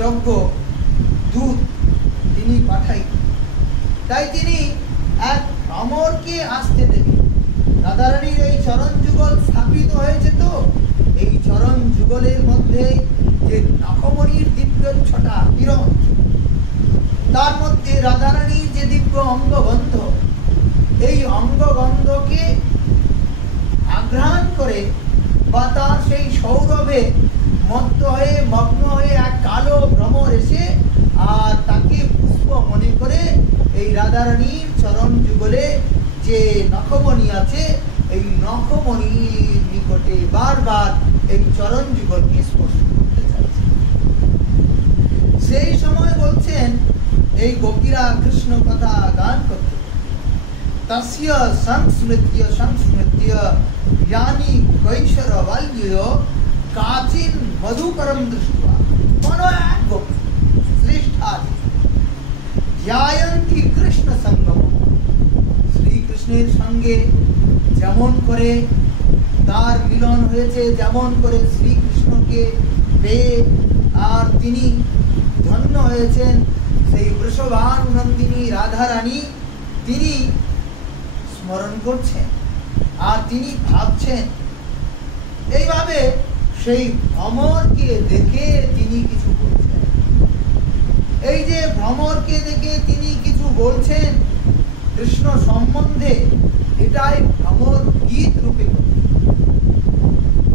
যোগ্য দূত তিনি পাঠাই, তাই তিনি এক ভ্রমরকে আসতে দেবেন। রাধারানীর এই চরণ যুগল স্থাপিত হয়েছে, তো এই চরণ যুগলের মধ্যে যে নখমণির দিব্য ছটা কিরণ, তার মধ্যে রাধারানীর যে দিব্য অঙ্গগন্ধ, এই অঙ্গগন্ধকে আঘ্রাণ করে বা তার সেই সৌরভে মত্ত হয়ে মগ্ন হয়ে এক কালো ভ্রমর এসে আর তাকে পুষ্প মনে করে এই রাধারানীর চরণ যুগলে যে নখমণি আছে, এই নখমণির নিকটে বারবার এই চরণ যুগলকে স্পর্শ করতে চাইছে। সেই সময় বলছেন এই গোপীরা কৃষ্ণ কথা গান করতে, তস্য সংস্মৃত্য সংস্মৃত্য জ্ঞানী কৈশোর বাল্য কাচিন মধুকরম দৃষ্টা, কোন এক গোপী শ্রেষ্ঠা ধ্যায়ন্তি কৃষ্ণ সঙ্গম, শ্রীকৃষ্ণের সঙ্গে যেমন করে তার মিলন হয়েছে, যেমন করে শ্রীকৃষ্ণকে পেয়ে আর তিনি ধন্য হয়েছেন, সেই বৃষভানুনন্দিনী রাধারানী তিনি স্মরণ করছেন আর তিনি ভাবছেন। এইভাবে সেই ভ্রমরকে দেখে তিনি কিছু বলছেন। এই যে ভ্রমরকে দেখে তিনি কিছু বলছেন কৃষ্ণ সম্বন্ধে, এটাই ভ্রমর গীত রূপে।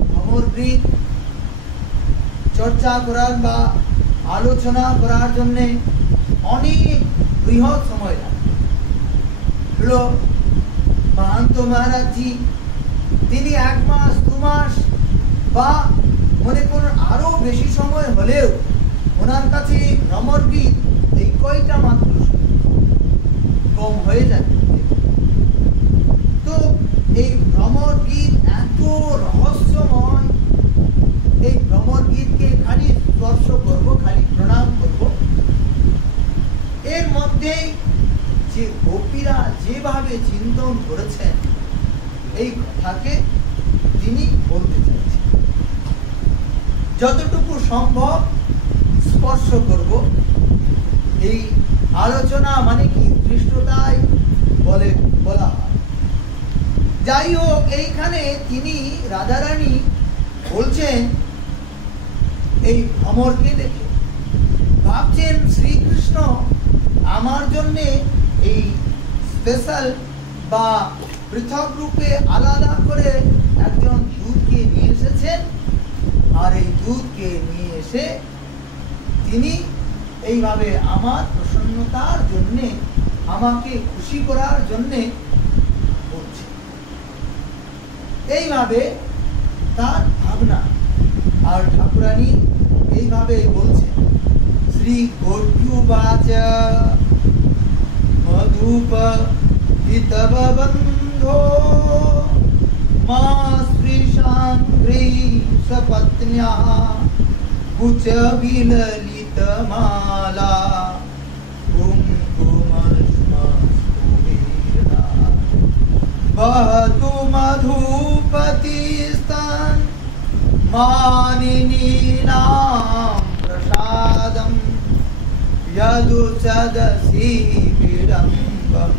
ভ্রমর গীত চর্চা করার বা আলোচনা করার জন্য অনেক বৃহৎ সময় লাগে। মহান্ত মহারাজজি তিনি 1 মাস 2 মাস বা মনে করুন আরো বেশি সময় হলেও ওনার কাছে ভ্রমর গীত এই কয়টা মাত্র কম হয়ে যায়। তো এই ভ্রমর গীত এত রহস্যময়, এই ভ্রমর গীতকে খালি স্পর্শ করব, খালি প্রণাম করব, এর মধ্যেই যে গোপীরা যেভাবে চিন্তন করেছেন এই কথাকে তিনি বলতে চাইছেন। যতটুকু সম্ভব স্পর্শ করব। এই আলোচনা মানে কি দৃষ্টতায় বলা হয়। যাই হোক, এইখানে তিনি রাধারানী বলছেন এই ভ্রমরকে দেখে ভাবছেন শ্রীকৃষ্ণ আমার জন্য এই স্পেশাল বা পৃথক রূপে আলাদা করে একজন দূতকে নিয়ে এসেছেন, আর এই দূতকে নিয়ে এসে তিনি এইভাবে আমার প্রসন্নতার জন্য, আমাকে খুশি করার জন্য বলছেন। এইভাবে তার ভাবনা। আর ঠাকুরানী এইভাবে বলছেন, শ্রী গোট্যুবাচ মধুপ হিতব বন্ধো মা শ্রীশাঙ্ঘ্রি সপত্ন্যা কুচ বিললিত মালা কুঙ্কুমস্মস্তুভীর্ণা বহতু মধুপতিস্তান মানিনীনাম প্রসাদম यदुचदसि विडम्बं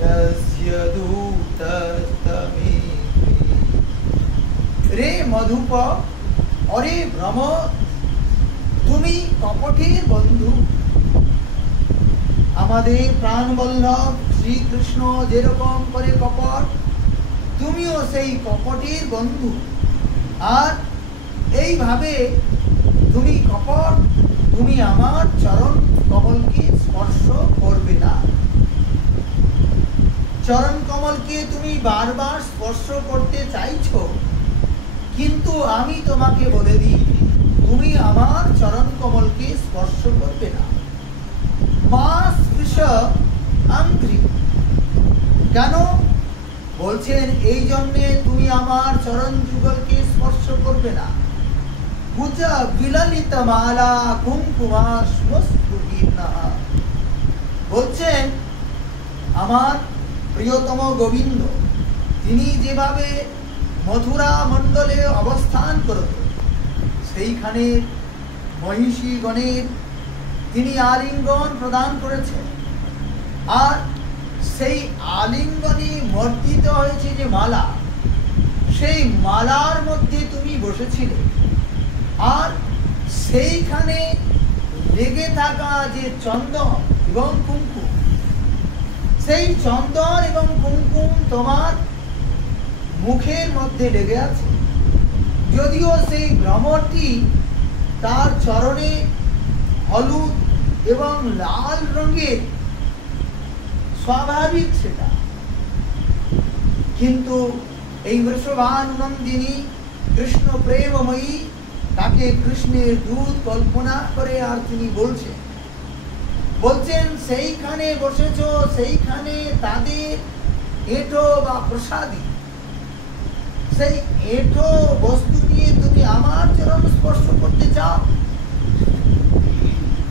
यस्य दूतस्तमेति। रे मधुप, अरे भ्रमर, তুমি কপটের বন্ধু। আমাদের প্রাণবল্লভ শ্রীকৃষ্ণ যেরকম করে কপট, তুমিও সেই কপটের বন্ধু। আর এইভাবে তুমি কপট, তুমি আমার চরণ কমলকে স্পর্শ করবে না। চরণ কমলকে তুমি বারবার স্পর্শ করতে চাইছো, কিন্তু আমি তোমাকে বলে দিই তুমি আমার চরণ কমলকে স্পর্শ করবে না। মা স্পৃশ আঙ্ঘ্রি, কেন বলছেন? এই জন্যে তুমি আমার চরণ যুগলকে স্পর্শ করবে না। কুচা বিললিত মালা কুঙ্কুমস্মস্তুভীর্ণা, বলছেন আমার প্রিয়তম গোবিন্দ তিনি যেভাবে মথুরা মণ্ডলে অবস্থান করতেন, সেইখানে মহিষীগণের তিনি আলিঙ্গন প্রদান করেছেন। আর সেই আলিঙ্গনে মর্দিত হয়েছে যে মালা, সেই মালার মধ্যে তুমি বসেছিলে। আর সেইখানে লেগে থাকা যে চন্দন এবং কুমকুম, সেই চন্দন এবং কুমকুম তোমার মুখের মধ্যে লেগে আছে। যদিও সেই ভ্রমরটি তার চরণে হলুদ এবং লাল রঙের, স্বাভাবিক সেটা, কিন্তু এই বৃষভানুনন্দিনী কৃষ্ণ প্রেমময়ী তাকে কৃষ্ণের দূত কল্পনা করে। আর তিনি বলছেন সেইখানে বসেছ, সেইখানে তাদের এঁটো বা প্রসাদী, সেই এঁটো বস্তু নিয়ে তুমি আমার চরণ স্পর্শ করতে চাও।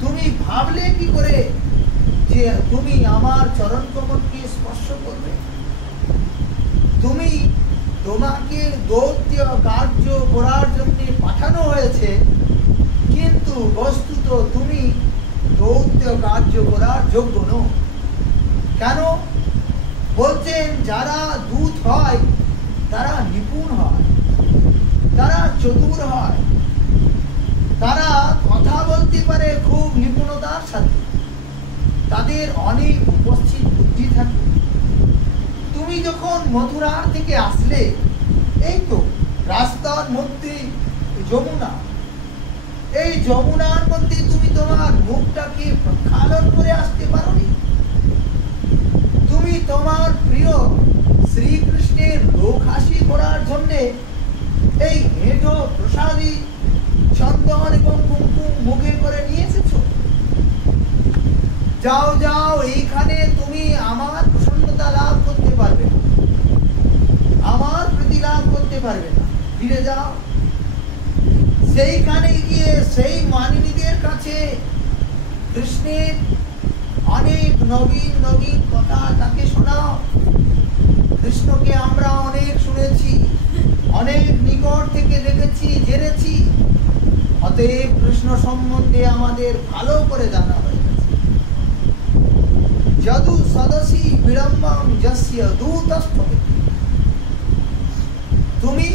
তুমি ভাবলে কি করে যে তুমি আমার চরণ কমলকে স্পর্শ করবে? তোমাকে দৈত্য কার্য করার জন্য পাঠানো হয়েছে, কিন্তু বস্তুত তুমি দৈত্য কার্য করার যোগ্য নও। কেন? বলছেন যারা দূত হয় তারা নিপুণ হয়, তারা চতুর হয়, তারা কথা বলতে পারে খুব নিপুণতার সাথে, তাদের অনেক উপস্থিত বুদ্ধি থাকে। তুমি যখন মথুরার থেকে আসলে, এই তো রাস্তার মধ্যে যমুনা, এই যমুনার মধ্যে তুমি তোমার মুখটাকে প্রক্ষালন করে আসতে পারোনি। তুমি তোমার প্রিয় শ্রীকৃষ্ণের লোক হাসি করার জন্য এই হেঁটো প্রসাদী চন্দন এবং কুমকুম মুখে করে নিয়ে এসেছো। যাও যাও, এইখানে তুমি আমার প্রসন্নতা লাভ করতে পারবে না, আমার প্রীতি লাভ করতে পারবে না, ফিরে যাও। সেইখানে গিয়ে সেই মানিনীদের কাছে কৃষ্ণের অনেক নবীন নবীন কথা তাকে শোনাও। কৃষ্ণকে আমরা অনেক শুনেছি, অনেক নিকট থেকে দেখেছি, জেনেছি, অতএব কৃষ্ণ সম্বন্ধে আমাদের ভালো করে জানা হয়ে গেছে। যদু সদসি বিড়ম্বং যস্য দূতস্থ। তুমি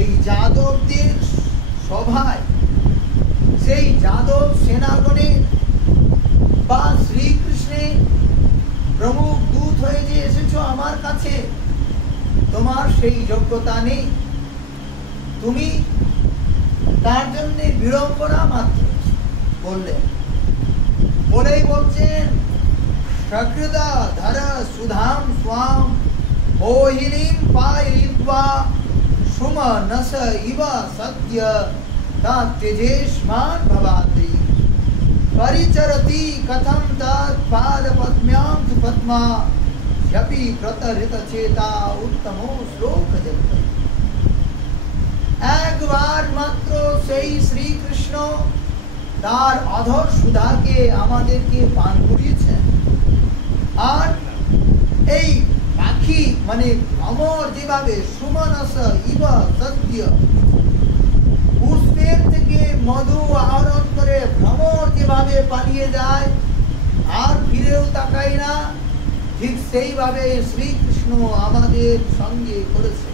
এই যাদবদের সভায়, সেই যাদব সেনাগণের বা শ্রীকৃষ্ণের প্রমুখ দূত হয়ে যে এসেছো আমার কাছে, তোমার সেই যোগ্যতা নেই। তুমি তার জন্য বিড়ম্বনা মাত্র বললেন। বলেই বলছেন সকৃদা ধর সুধাম স্বাম মোহিনীম পায়িত্বা সুমনস ইব সদ্য তাত্যজেষ্মান ভবাদ্রি परिचरति कथम तत्पाद पद्म्यां पद्मा यपि प्रतरित चेता उत्तमो श्लोक जगत। একবার মাত্র সেই শ্রীকৃষ্ণ তার অধর সুধাকে আমাদেরকে পান করিয়েছেন। আর এই পাখি মানে ভ্রমর যেভাবে সুমনস ইব সদ্য, পুষ্পের থেকে মধু আহরণ করে ভ্রমর যেভাবে পালিয়ে যায় আর ফিরেও তাকায় না, ঠিক সেইভাবে শ্রীকৃষ্ণ আমাদের সঙ্গে করেছে।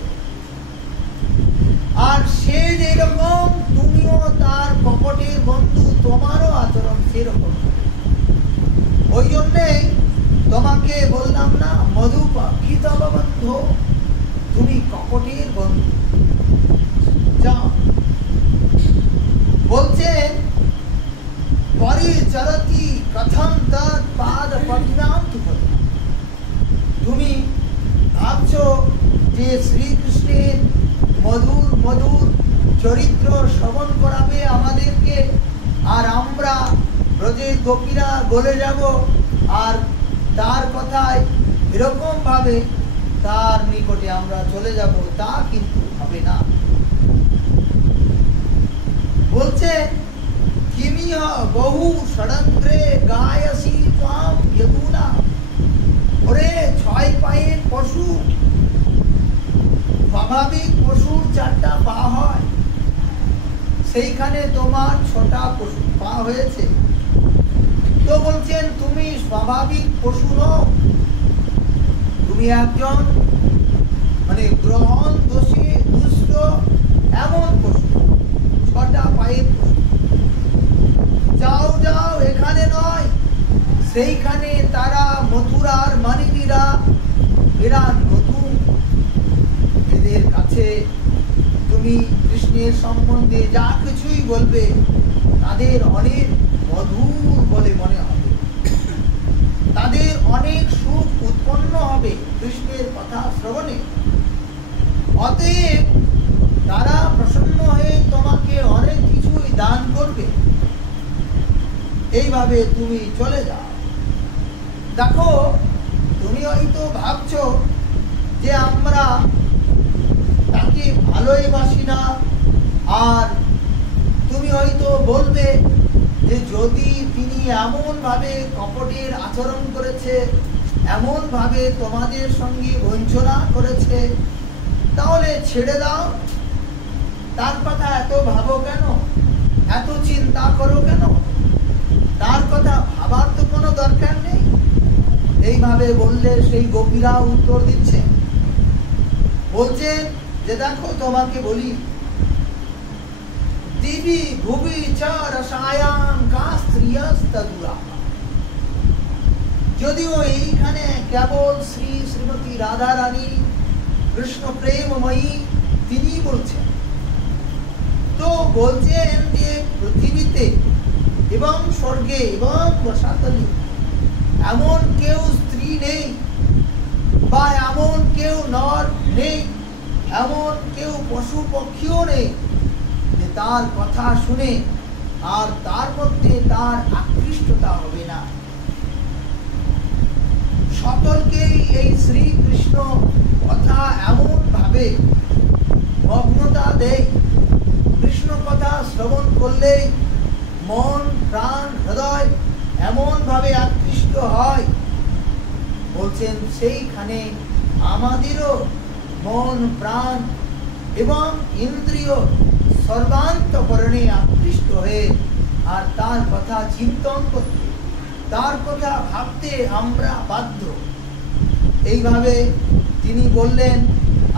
আর সে যেরকম, তুমিও তার কপটের বন্ধু, তোমারও আচরণ সেরকম। ওই জন্যে তোমাকে বললাম না মধু পাখি তব বন্ধু, তুমি কপটের বন্ধু। যাও। বলছেন পরিচরতি কথম তৎ পাদ পদ্মাম পদ্মা। তুমি ভাবছো যে শ্রীকৃষ্ণের মধুর মধুর চরিত্র শ্রবণ করাবে আমাদেরকে, আর আমরা ব্রজের গোপীরা গলে যাব, আর তার কথায় এরকম ভাবে তার নিকটে আমরা চলে যাব, তা কিন্তু হবে না। বলছে কিমিহ বহু ষড়ন্ত্রে গায়সি ত্বাম যদুনা। ওরে 6 পায়ের পশু, স্বাভাবিক পশুর 4টা পা হয়, সেইখানে তোমার 6টা পশু পা হয়েছে। তো বলছেন তুমি স্বাভাবিক পশু নও, তুমি একজন মানে গ্রহণ দোষী দুষ্ট এমন পশু, 6টা পায়ের পশু। যাও যাও, এখানে নয় সেইখানে। তারা মথুরার মানিনীরা, এরা নতুন, এদের কাছে তুমি কৃষ্ণের সম্বন্ধে যা কিছুই বলবে তাদের অনেক মধুর বলে মনে হবে, তাদের অনেক সুখ উৎপন্ন হবে কৃষ্ণের কথা শ্রবণে। অতএব তারা প্রসন্ন হয়ে তোমাকে অনেক কিছুই দান করবে। এইভাবে তুমি চলে যাও। দেখো, তুমি হয়তো ভাবছো যে আমরা তাকে ভালোই বাসি না, আর তুমি হয়তো বলবে যে যদি তিনি এমন ভাবে কপটের আচরণ করেছে, এমন ভাবে তোমাদের সঙ্গে বঞ্চনা করেছে, তাহলে ছেড়ে দাও। তার কথা এত ভাবো কেন, এত চিন্তা করো কেন? তার কথা ভাবার তো কোনো দরকার নেই। এইভাবে বললে সেই গোপীরা উত্তর দিচ্ছে, বলছেন যে দেখো তোমাকে বলি, দিবি ভুবি চ রসায়াম কা স্ত্রিয়স্তদুরা। যদিও এইখানে কেবল শ্রী শ্রীমতী রাধা রানী কৃষ্ণ প্রেমময়ী তিনি বলছেন, তো বলছেন যে পৃথিবীতে এবং স্বর্গে এবং রসাতলে এমন কেউ স্ত্রী নেই, বা এমন কেউ নর নেই, এমন কেউ পশু পক্ষীও নেই যে তার কথা শুনে আর তার মধ্যে তার আকৃষ্টতা হবে না। সকলকেই এই শ্রীকৃষ্ণ কথা এমন ভাবে মগ্নতা দেয়, কৃষ্ণ কথা শ্রবণ করলেই মন প্রাণ হৃদয় এমন ভাবে আকৃষ্ট হয়। বলছেন সেইখানে আমাদেরও মন প্রাণ এবং ইন্দ্রিয় সর্বান্তকরণে আকৃষ্ট হয়ে আর তার কথা চিন্তন করতে, তার কথা ভাবতে আমরা বাধ্য। এইভাবে তিনি বললেন,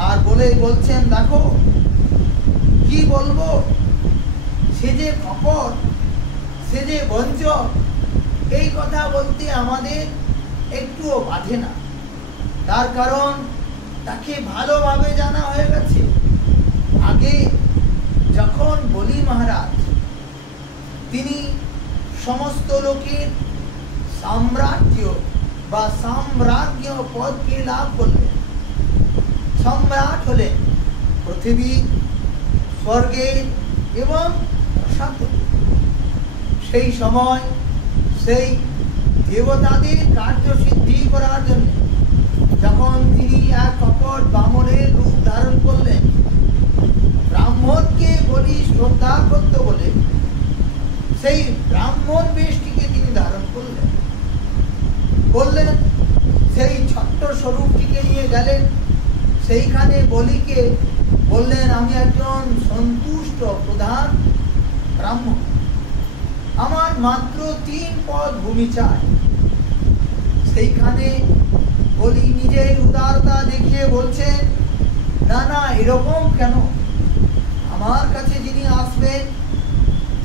আর বলে বলছেন দেখো কি বলবো, সে যে কপট, সে যে বঞ্চক, এই কথা বলতে আমাদের একটুও বাধে না। তার কারণ তাকে ভালোভাবে জানা হয়ে গেছে। আগে যখন বলি মহারাজ তিনি সমস্ত লোকের সাম্রাজ্য বা সাম্রাজ্য পদকে লাভ করলেন, সম্রাট হলেন পৃথিবী, স্বর্গের এবং রসাতলে। সেই সময় সেই দেবতাদের কার্য সিদ্ধি করার জন্য যখন তিনি এক কপট বামনের রূপ ধারণ করলেন, ব্রাহ্মণকে বলি শ্রদ্ধা করত বলে সেই ব্রাহ্মণ বেশটিকে তিনি ধারণ করলেন। বললেন সেই ছোট্ট স্বরূপটিকে নিয়ে গেলেন, সেইখানে বলিকে বললেন আমি একজন সন্তুষ্ট প্রধান ব্রাহ্মণ, আমার মাত্র 3 পদ ভূমি চাই। সেইখানে বলি নিজের উদারতা দেখিয়ে বলছেন না না, এরকম কেন, আমার কাছে যিনি আসবেন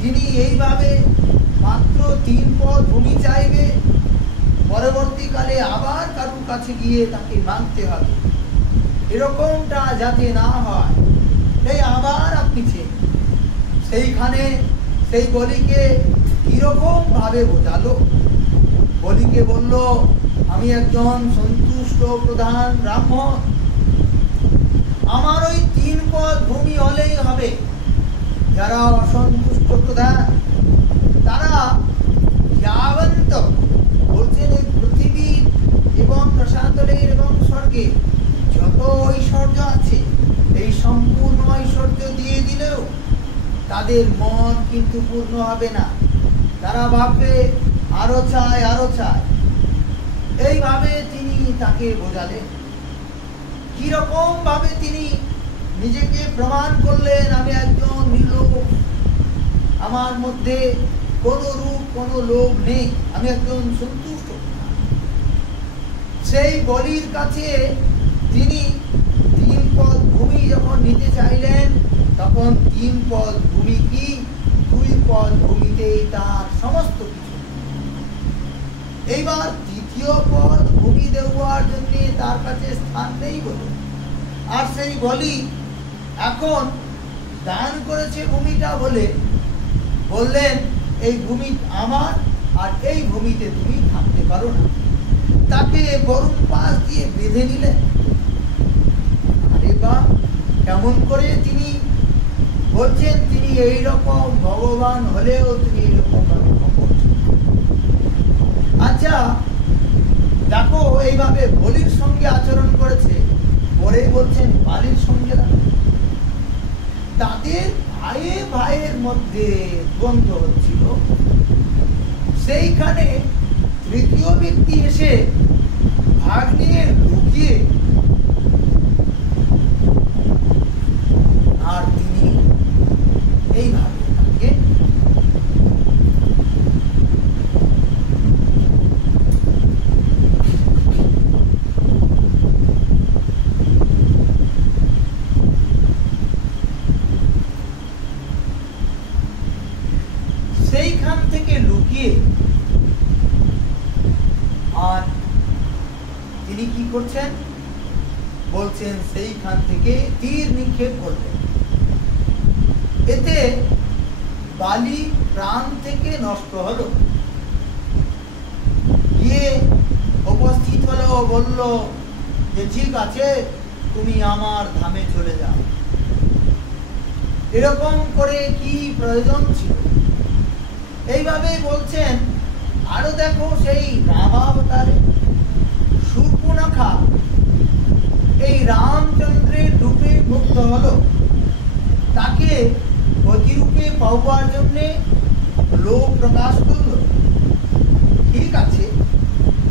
যিনি এইভাবে মাত্র 3 পদ ভূমি চাইবে, পরবর্তীকালে আবার কারুর কাছে গিয়ে তাকে মানতে হবে, এরকমটা যাতে না হয়, এই আবার আপনি সেইখানে সেই বলিকে কিরকম ভাবে বোঝালো। বলিকে বলল আমি একজন সন্তুষ্ট প্রধান ব্রাহ্মণ, আমার ওই 3 পদ ভূমি হলেই হবে। যারা অসন্তুষ্ট প্রধান তারা যাবন্ত বলছেন এই পৃথিবী এবং রসাতলের এবং স্বর্গে যত ঐশ্বর্য আছে এই সম্পূর্ণ ঐশ্বর্য দিয়ে দিলেও তাদের মন কিন্তু পূর্ণ হবে না। তারা ভাববে আরো চায় আরো চায়। এইভাবে তিনি তাকে বোঝালেন। কিরকম ভাবে তিনি নিজেকে প্রমাণ করলেন আমি একজন নির্লোভ আমার মধ্যে কোনো রূপ কোনো লোভ নেই, আমি একজন সন্তুষ্ট। সেই বলির কাছে তিনি 3 পদ ভূমি যখন নিতে চাইলেন, তখন 3 পদ ভূমি কি 2 পদ ভূমিতে তার সমস্ত কিছু। এইবার 3য় পদ ভূমি দেওয়ার জন্য তার কাছে স্থান নেই বলে, আর সেই বলি এখন দান করেছে ভূমিটা বলে বললেন, এই ভূমি আমার, আর এই ভূমিতে তুমি থাকতে পারো না। তাকে বরুণ পাশ দিয়ে বেঁধে নিলেন। আরে বা, কেমন করে তিনি বলছেন তিনি এইরকম ভগবান হলেও তিনি এইরকম ভাবে করছেন। আচ্ছা দেখো, এইভাবে বলির সঙ্গে আচরণ করেছে, পরে বলছেন বালির সঙ্গে তাদের ভাইয়ে ভাইয়ের মধ্যে দ্বন্দ্ব হচ্ছিল। সেইখানে 3য় ব্যক্তি এসে ভাগ নিয়ে লুকিয়ে, আর তিনি এইভাবে তাকে সেইখান থেকে লুকিয়ে, আর তিনি কি করছেন বলছেন সেইখান থেকে তীর নিক্ষেপ করলেন। এতে বালি প্রাণ থেকে নষ্ট হলো, গিয়ে উপস্থিত হলো, বলল যে ঠিক আছে, তুমি আমার ধামে চলে যাও। এরকম করে কি প্রয়োজন ছিল? এইভাবে বলছেন। আরো দেখো, সেই রামাবতারে শূর্পণখা এই রামচন্দ্রের রূপে মুক্ত হলো, তাকে প্রতিরূপে পাওয়ার জন্য লোভ প্রকাশ করলো। ঠিক আছে,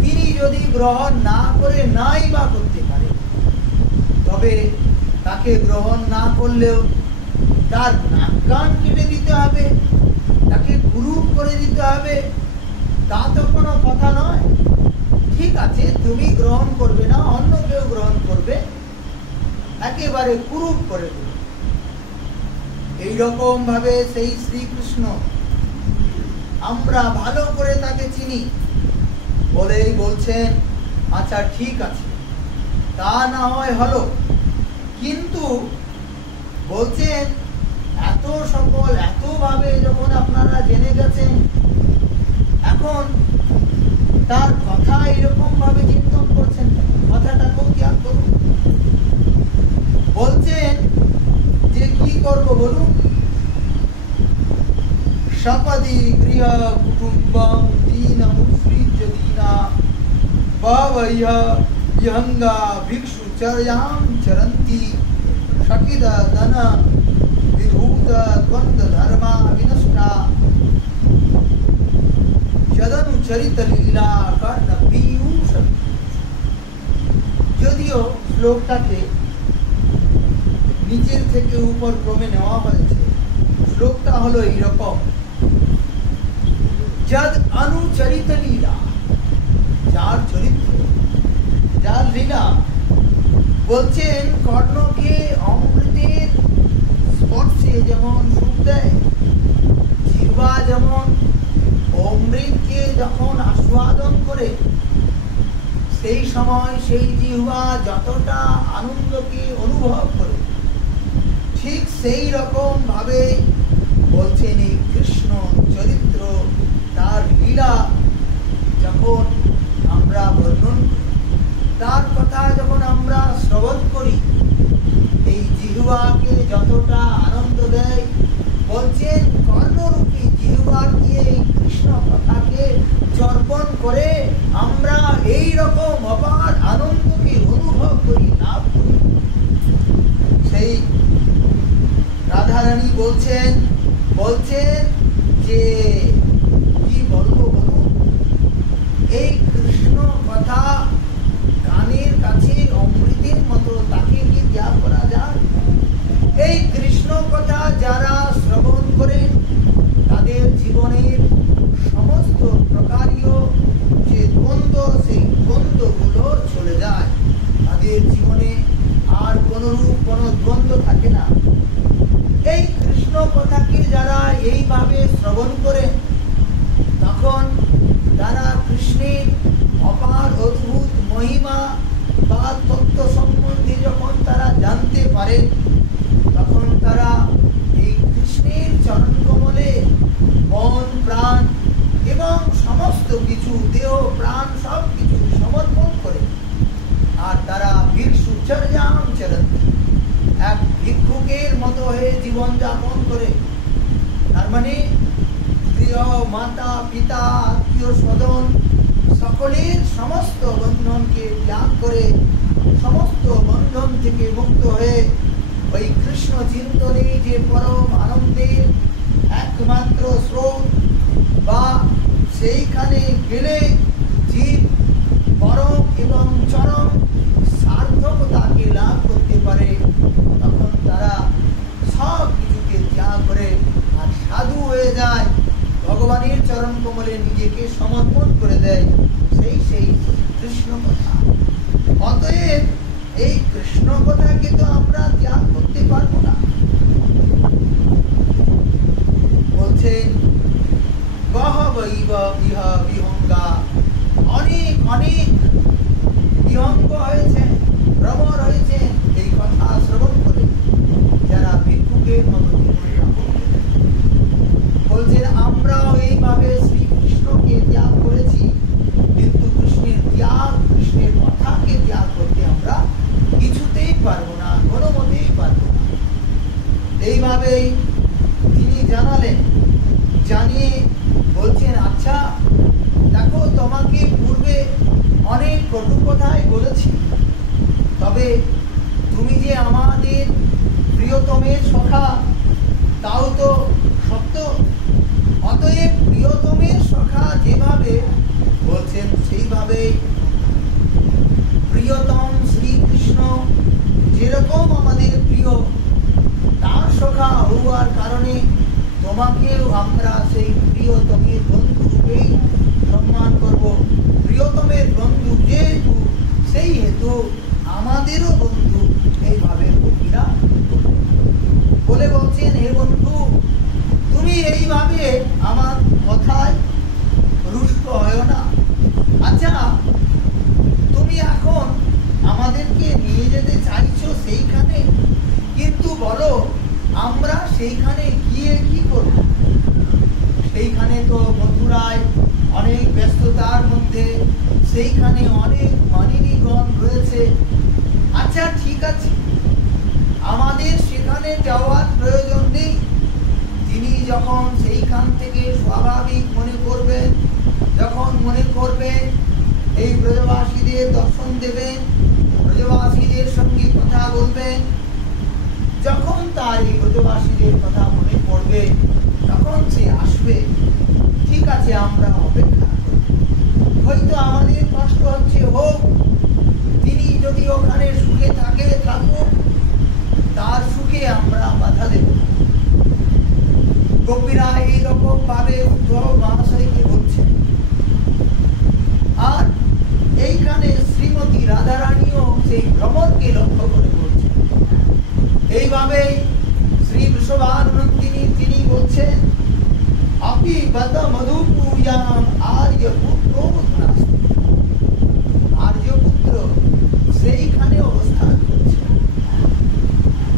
তিনি যদি গ্রহণ না করে নাই বা করতে পারে, তবে তাকে গ্রহণ না করলেও তার নাক কান কেটে দিতে হবে, তাকে কুরুপ করে দিতে হবে, তা তো কোনো কথা নয়। ঠিক আছে, তুমি গ্রহণ করবে না, অন্য কেউ গ্রহণ করবে, একেবারে কুরুপ করে দেবে। এইরকম ভাবে সেই শ্রীকৃষ্ণ আমরা ভালো করে তাকে চিনি বলেই বলছেন, আচ্ছা ঠিক আছে, তা না হয় হলো, কিন্তু বলছেন এত সকল এত ভাবে যখন আপনারা জেনে গেছেন, এখন তার কথা এরকম ভাবে চিন্তন করছেন, কথাটাকেও ত্যাগ করুন। বলছেন যে কি করব বলুন? সপদি গৃহ কুটুম্বম দীন মুসৃজ্য দীনা বহ্বয় ইহঙ্গা ভিক্ষু চর্যাম চরন্তি শকিদ ধন বিভূত দ্বন্দ্ব ধর্মা বিনষ্টা যদনুচরিত লীলা কর্ণ পীয়ূষ। যদিও শ্লোকটাকে নিচের থেকে উপর ক্রমে নেওয়া হয়েছে, শ্লোকটা হলো এইরকম, যদ অনুচরিত লীলা, যার চরিত্র, যার লীলা। বলছেন কর্ণকে অমৃতের স্পর্শে যেমন সুখ দেয়, জিহ্বা যেমন অমৃতকে যখন আস্বাদন করে, সেই সময় সেই জিহ্বা যতটা আনন্দকে অনুভব করে, ঠিক সেই রকম ভাবে বলছেন এই কৃষ্ণ চরিত্র, তার লীলা যখন আমরা বর্ণন করি, তার কথা যখন আমরা শ্রবণ করি, এই জিহ্বাকে যতটা আনন্দ দেয়, বলছেন কর্ণরূপী জিহ্বার দিয়ে এই কৃষ্ণ কথাকে চর্পণ করে আমরা এই রকম অপার আনন্দকে অনুভব করি, লাভ করি। সেই রাধারানী বলছেন যে কি বলবো বলুন, এই কৃষ্ণ কথা কানের কাছে অমৃতের মতো, তাকে কি ত্যাগ করা যায়? এই কৃষ্ণ কথা যারা শ্রবণ করেন, এইভাবে শ্রবণ করে তখন তারা কৃষ্ণের অপার অদ্ভুত মহিমা বা তত্ত্ব সম্বন্ধে যখন তারা জানতে পারে, তখন তারা এই কৃষ্ণের চরণ কমলে মন প্রাণ এবং সমস্ত কিছু, দেহ প্রাণ সব কিছু সমর্পণ করে আর তারা ভিক্ষুচর্যাম চরন্তি, এক ভিক্ষুকের মতো হয়ে জীবন যাপন করে। তার মানে প্রিয় মাতা পিতা আত্মীয় স্বজন সকলের সমস্ত বন্ধনকে ত্যাগ করে, সমস্ত বন্ধন থেকে মুক্ত হয়ে ওই কৃষ্ণ চিন্তনে যে পরম আনন্দের একমাত্র স্রোত, বা সেইখানে গেলে জীব পরম এবং চরম সার্থকতাকে লাভ করতে পারে, তখন তারা সব কিছুকে ত্যাগ করে আর সাধু হয়ে যায়, ভগবানের চরণ কমলে নিজেকে সমর্পণ করে দেয়। সেই কৃষ্ণ কথা। অতএব এই কৃষ্ণ কথাকে তো আমরা ত্যাগ করতে পারবো না। বলছেন বহবৈব ইহ বিহঙ্গা, অনেক অনেক বিহঙ্গ হয়েছে, ভ্রমর হয়েছে এই কথা শ্রবণ করে, যারা ভিক্ষুকের মতো বলছেন আমরাও এইভাবে শ্রীকৃষ্ণকে ত্যাগ করেছি, কিন্তু কৃষ্ণের ত্যাগ, কৃষ্ণের কথাকে ত্যাগ করতে আমরা কিছুতেই পারবো না, কোনো মতেই পারবো না। এইভাবেই তিনি জানালেন, জানিয়ে বলছেন আচ্ছা দেখো, তোমাকে পূর্বে অনেক কটু কথাই বলেছি, তবে তুমি যে আমাদের প্রিয়তমের সখা তাও তো সত্য। অতএব প্রিয়তমের সখা যেভাবে বলছেন সেইভাবে প্রিয়তম শ্রীকৃষ্ণ যেরকম আমাদের প্রিয়, তার সখা হওয়ার কারণে তোমাকেও আমরা সেই প্রিয়তমের বন্ধু রূপেই সম্মান করব। প্রিয়তমের বন্ধু যেহেতু, সেই হেতু আমাদেরও বন্ধু এইভাবে কবিরা বলে বলছেন, হে বন্ধু তুমি এইভাবে আমার কথায় রুষ্ট হয় না। আচ্ছা তুমি এখন আমাদেরকে নিয়ে যেতে চাইছো সেইখানে, কিন্তু বলো আমরা সেইখানে গিয়ে কি করব? সেইখানে তো মথুরায় অনেক ব্যস্ততার মধ্যে, সেইখানে অনেক মানিনীগণ রয়েছে। আচ্ছা ঠিক আছে, আমাদের সেখানে যাওয়ার প্রয়োজন নেই। তিনি যখন সেইখান থেকে স্বাভাবিক মনে করবেন, যখন মনে করবেন এই ব্রজবাসীদের দর্শন দেবেন, ব্রজবাসীদের সঙ্গে কথা বলবেন, যখন তার এই ব্রজবাসীদের কথা মনে পড়বে তখন সে আসবে। ঠিক আছে, আমরা অপেক্ষা করি, হয়তো আমাদের কষ্ট হচ্ছে হোক, তিনি যদি ওখানে সুখে থাকুক, তার সুখে আমরা বাধা দেব। গোপীরা এইরকম ভাবে উদ্ধব মহাশয়কে বলছে। আর এইখানে শ্রীমতী রাধারানীও সেই ভ্রমরকে লক্ষ্য করে বলছে। এইভাবে শ্রী বৃষভানুনন্দিনী তিনি বলছেন, আপনি বদ মধুপুর্যাম আর্যপুত্র, আর্যপুত্র সেইখানে অবস্থান করছে।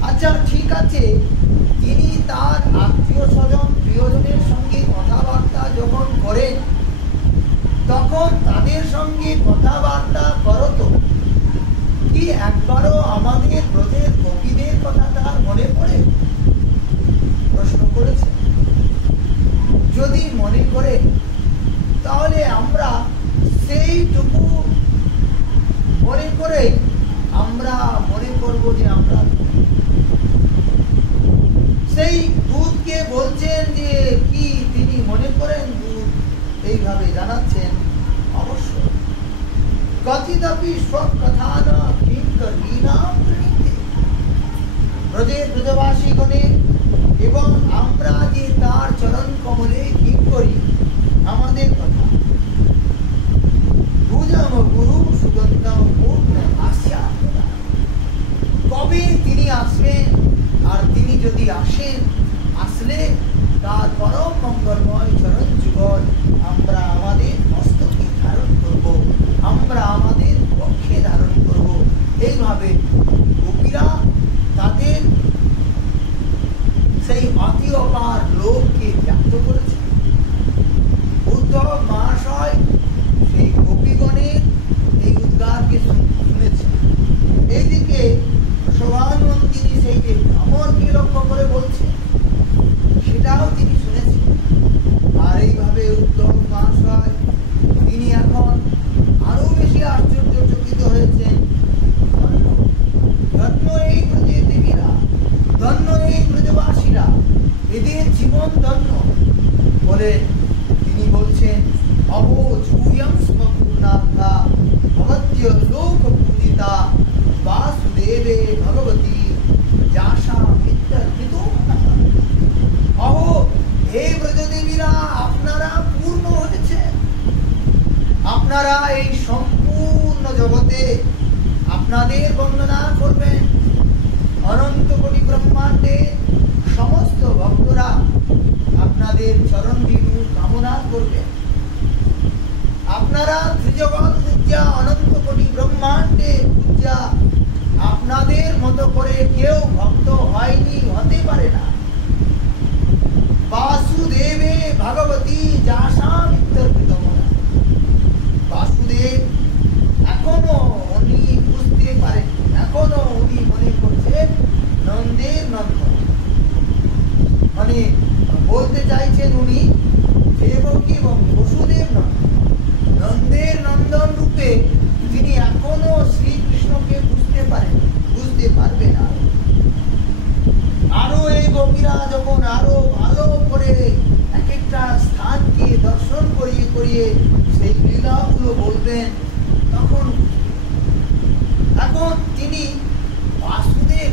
আচ্ছা ঠিক আছে, তিনি তার আত্মীয় স্বজন প্রিয়জনের সঙ্গে কথাবার্তা যখন করেন, তখন তাদের সঙ্গে কথাবার্তা করতো কি একবারও আমাদের ব্রজের গোপীদের কথা তার মনে পড়ে? প্রশ্ন করেছে। যদি মনে করে তাহলে আমরা সেইটুকু মনে করে আমরা মনে করব যে আমরা সেই দুধকে বলছেন যে কি তিনি মনে করেন, দুধ এইভাবে জানাচ্ছেন অবশ্যই। কথিতপি স্বকথান কিঙ্করীণাম প্রণীতে, ব্রজের ব্রজবাসীগণে এবং আমরা যে তার চরণ কমলে কি করি আমাদের কথা, ভুজম গুরু সুগন্ধম পূর্ণ আস্যা, কবে তিনি আসবেন, আর তিনি যদি আসেন, আসলে তার পরম মঙ্গলময় চরণ যুগল আমরা আমাদের মস্তকে ধারণ করব, আমরা আমাদের পক্ষে ধারণ করব। এইভাবে গোপীরা তাদের সেই অতি অপার লোককে ব্যক্ত করেছে। উদ্ধব মহাশয় সেই গোপীগণের এই উদ্গারকে শুনেছে। এইদিকে শোভানন্দিনী সেই যে ভ্রমরকে লক্ষ্য করে বলছে, সেটাও তিনি শুনেছেন। আর এইভাবে উদ্ধব মহাশয় তিনি এখন আরো বেশি আশ্চর্যচকিত হয়েছেন। ধন্য ধন্য এই ব্রজের দেবীরা, ধন্য এই ব্রজবাসীরা, এদের জীবন ধন্য বলে তিনি বলছেন, অবো জুয়ং স্মপূর্ণাঙ্গা ভগত্য লোক পূজিতা বাসুদেবে ভগবতী যাশা মিত্তর্পিত। অহো হে ব্রজদেবীরা, আপনারা পূর্ণ হয়েছে, আপনারা এই সম্পূর্ণ জগতে আপনাদের বন্দনা করবেন। অনন্ত কোটি ব্রহ্মাণ্ডে সমস্ত ভক্তরা আপনাদের চরণ বিনু কামনা করবেন। আপনারা ত্রিজগৎ পূজ্যা, অনন্ত কোটি ব্রহ্মাণ্ডে পূজ্যা, আপনাদের মতো করে কেউ ভক্ত হয়নি, হতে পারে না। বাসুদেবে ভগবতী যাশা মিত্তর্পিত। বাসুদেব এখনো উনি বুঝতে পারেন, এখনো উনি মনে করছেন নন্দের নন্দন, মানে বলতে চাইছেন উনি দেবকী এবং বসুদেব নন্দন, নন্দের নন্দন রূপে তিনি এখনো শ্রীকৃষ্ণকে বুঝতে পারবে না। আরো এই গোপীরা যখন আরো ভালো করে এক একটা স্থানকে দর্শন করিয়ে করিয়ে সেই লীলাগুলো বলবেন, তখন এখন তিনি বাসুদেব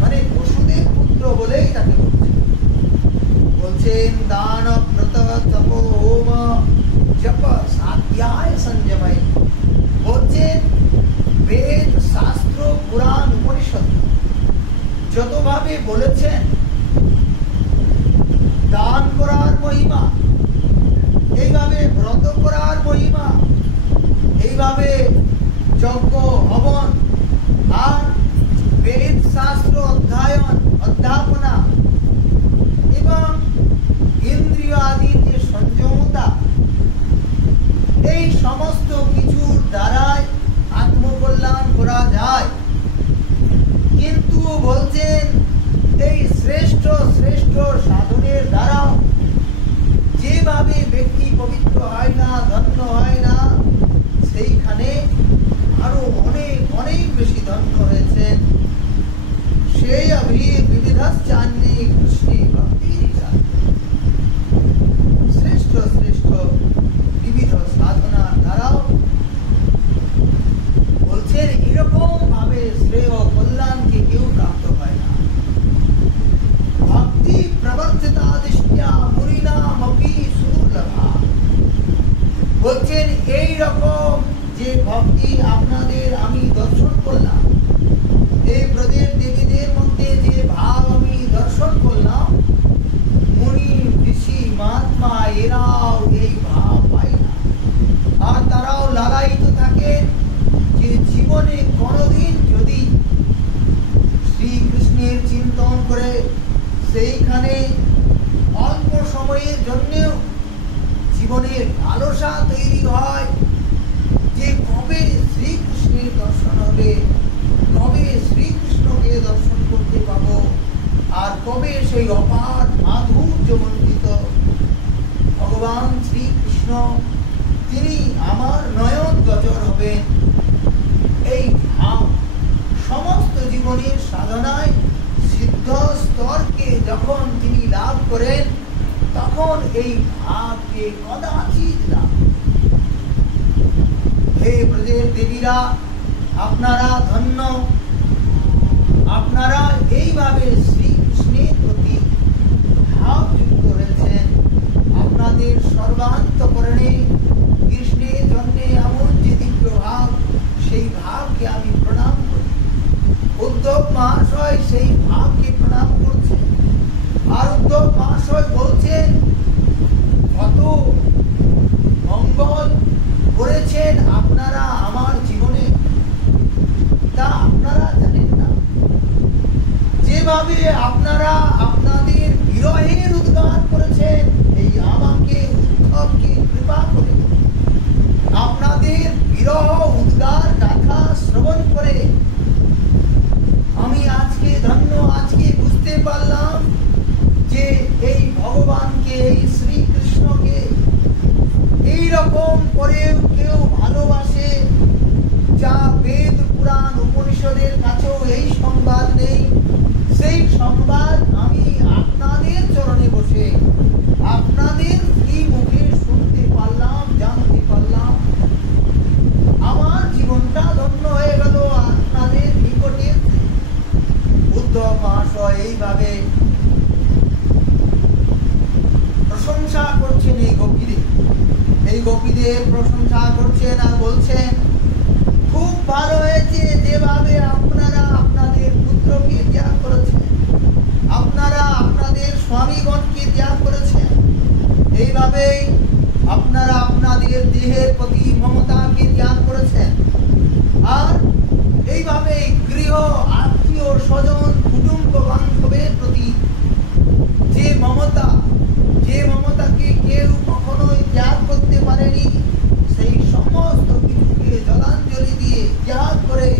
মানে বসুদেব পুত্র বলেই তাকে বলছেন দান ব্রত তপ হোম জপ সাধ্যায় সঞ্জময়। বলছেন বেদ শাস্ত্র পুরাণ উপনিষদ যতভাবে বলেছেন দান করার মহিমা, এইভাবে ব্রত করার মহিমা, এইভাবে যজ্ঞ হবন আর বেদ শাস্ত্র অধ্যাপনা এবং ইন্দ্রিয় আদির যে সংযমতা, এই সমস্ত কিছুর দ্বারাই আত্মকল্যাণ করা যায়। কিন্তু বলছেন এই শ্রেষ্ঠ শ্রেষ্ঠ সাধনের দ্বারা যেভাবে ব্যক্তি পবিত্র হয় না, ধন্য হয় না, সেইখানে আরো অনেক অনেক বেশি ধন্য হয়েছেন। সেই বিবিধাশ্চান্যে কৃষ্ণে ভক্তি শ্রেষ্ঠ শ্রেষ্ঠ বিবিধ সাধনার দ্বারাও বলছেন এরকম ভাবে শ্রেয় কল্যাণকে কেউ প্রাপ্ত হয় না। ভক্তি প্রবর্তিতা দৃষ্টিয়া মুনিনামপি সুলভা। বলছেন এই রকম যে ভক্তি আপনাদের আমি দর্শন করলাম, এই ব্রজের দেবীদের মধ্যে যে ভাব আমি দর্শন করলাম, মুনি ঋষি মহাত্মা এরাও এই ভাব পায় না। আর তারাও লালায়িত থাকে যে জীবনে কোনদিন যদি শ্রীকৃষ্ণের চিন্তন করে সেইখানে অল্প সময়ের জন্যেও জীবনের লালসা তৈরি হয় যে কবে শ্রীকৃষ্ণের দর্শন হবে, কবে শ্রীকৃষ্ণকে দর্শন করতে পাবো, আর কবে সেই অপার মাধুর্যমণ্ডিত ভগবান শ্রীকৃষ্ণ তিনি আমার নয়ন গোচর হবেন। এই ভাব সমস্ত জীবনের সাধনায় সিদ্ধ স্তরকে যখন তিনি লাভ করেন, তখন এই ভাবকে কদাচিৎ লাভ। হে ব্রজের দেবীরা, আপনারা ধন্য, আপনারা এইভাবে শ্রীকৃষ্ণের প্রতি ভাবযুক্ত হয়েছেন। আপনাদের সর্বান্তকরণে কৃষ্ণের জন্য এমন যে দিব্য ভাব, সেই ভাবকে আমি প্রণাম করি। উদ্ধব মহাশয় সেই ভাবকে প্রণাম করছেন। আর উদ্ধব মহাশয় বলছেন আপনারা আপনাদের বিরহের উদ্গার করেছেন, এই আমাকে উদ্ধবকে কৃপা করে আপনাদের বিরহ উদ্গার গাথা শ্রবণ করে আমি আজকে ধন্য, আজকে বুঝতে পারলাম যে এই ভগবানকে, এই শ্রীকৃষ্ণকে এইরকম করেও কেউ ভালোবাসে, যা বেদ পুরাণ উপনিষদের কাছেও এই সংবাদ নেই। সেই সংবাদ আমি আপনাদের চরণে বসে আপনাদের মুখে শুনতে পারলাম, জানতে পারলাম। আমার জীবনটা ধন্য হয়ে গেল আপনাদের নিকটে। উদ্ধব মহাশয় এইভাবে প্রশংসা করছেন এই গোপীদের প্রশংসা করছেন আর বলছেন, খুব ভালো হয়েছে যেভাবে আপনারা আপনাদের পুত্রকে ত্যাগ করেছেন, আপনারা আপনাদের স্বামীগণকে ত্যাগ করেছেন, এইভাবেই আপনারা আপনাদের দেহের প্রতি মমতাকে ত্যাগ করেছেন, আর এইভাবে গৃহ আত্মীয় স্বজন কুটুম্ব বান্ধবের প্রতি যে মমতাকে কেউ কখনোই ত্যাগ করতে পারেনি, সেই সমস্ত কিছুকে জলাঞ্জলি দিয়ে ত্যাগ করে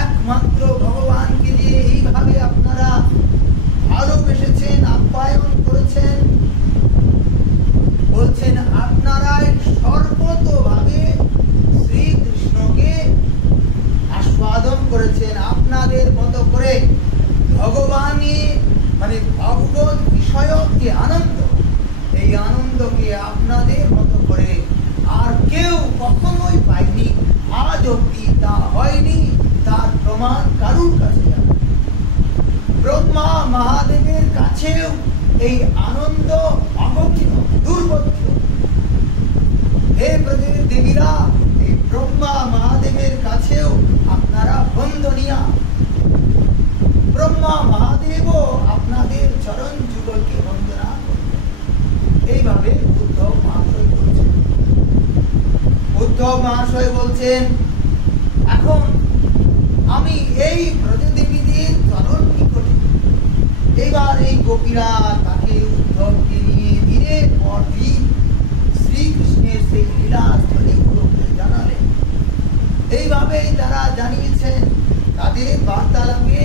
একমাত্র ভগবানকে দিয়ে এইভাবে আপনারা ভালোবেসেছেন, আপ্যায়ন করেছেন। বলছেন আপনারাই সর্বতোভাবে শ্রীকৃষ্ণকে আস্বাদন করেছেন, আপনাদের মতো করে ভগবানের মানে ভগবত বিষয়ক যে আনন্দ, এই আনন্দকে আপনাদের মতো করে আর কেউ কখনোই পায়নি, আজ অব্দি তা হয়নি, তার প্রমাণ কারুর কাছে যাবে। ব্রহ্মা মহাদেবের কাছেও এই আনন্দ অগণিত, দুর্বোধ্য। হে ব্রজের দেবীরা, এই ব্রহ্মা মহাদেবের কাছেও আপনারা বন্দনীয়া। ব্রহ্মা মহাদেবও আপনাদের চরণ যুগলকে বন্দনা করতেন। এইভাবে উদ্ধব মহাশয় বলছেন, এখন আমি এই ব্রজদেবীদের চরণ নিকটে, এবার এই গোপীরা তাকে উদ্ধবকে নিয়ে দিনের পর দিন শ্রীকৃষ্ণের সেই লীলাস্থলীগুলোকে জানালেন। এইভাবেই তারা জানিয়েছেন, তাদের বার্তালাপে